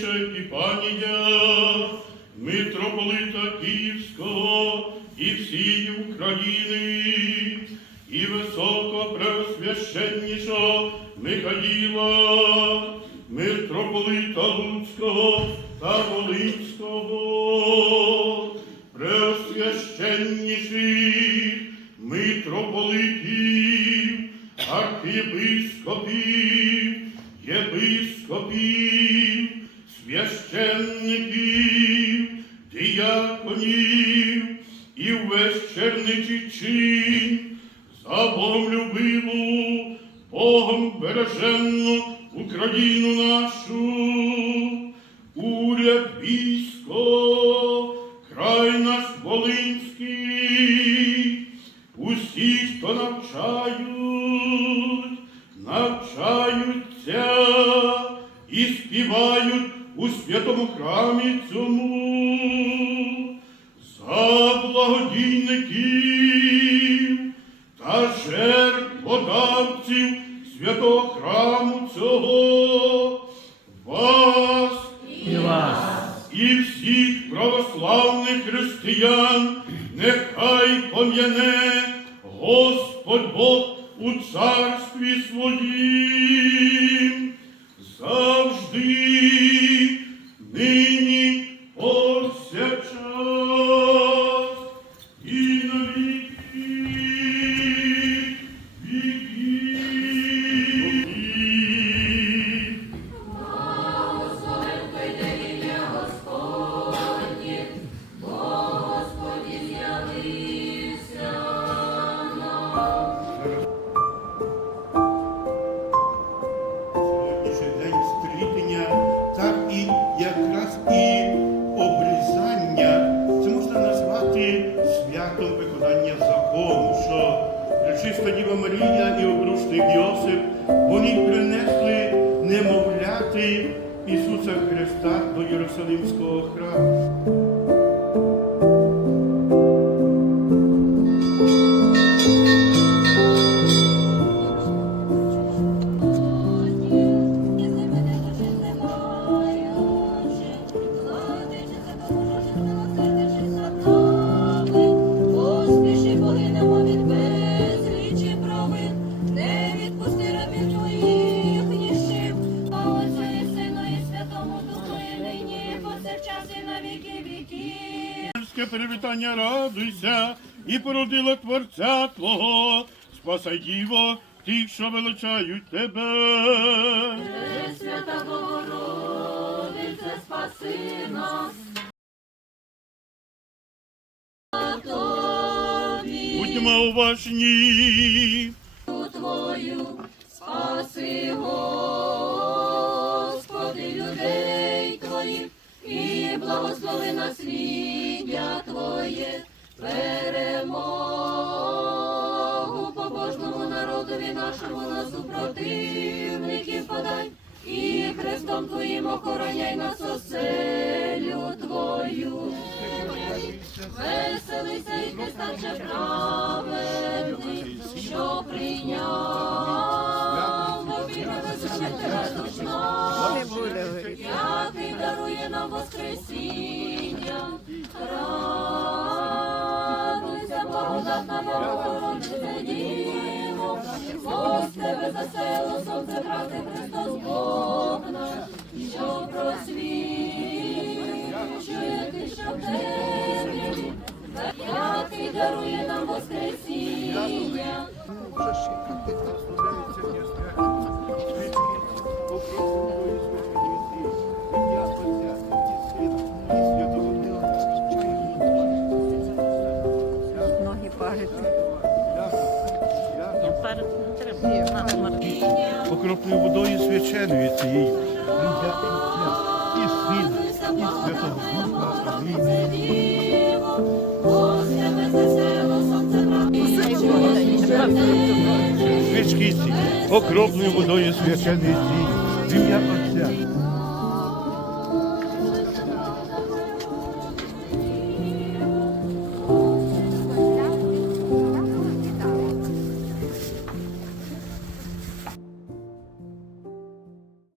Че і панія митрополита Київського і всієї України, і високопреосвященнішого Михаїла, митрополита Луцького та Волинського, преосвященніших митрополитів, архієпископів, єпископів. Весь черничий чин, за Богом любиву, Богом береженну Україну нашу, уряд військо, край наш Волинський, усі, хто навчають, навчаються і співають у святому храмі цьому за благодійників та жертводавців святого храму цього вас І вас. і всіх православних християн нехай пом'яне Господь Бог у царстві своїм завжди, Христа до Єрусалимського храму. Поспіши полинемо Ангельське привітання радуйся і породила Творця Твого, спасай Діво тих, що величають тебе. Свята Богородице, спаси нас. Будьмо уважні. Твою, спаси, Господи, людей Твоїх, і благослови насліддя нашому на супротивників подай, і Христом Твоїм охороняй нас оселю Твою. Веселися і ти старше праведний, що прийняв, бо веселити тебе душна, який дарує нам Воскресіння. З тебе засело сонце брати Христос Бог наш, що просвічує ти, що в темряві, який дарує нам Воскресіння. Ноги парити. Парити не треба. Покроплюю водою свяченою цієї. І Сина, і Святого Свічки ці, окроплюю водою свяченої цією. Ім'я Отця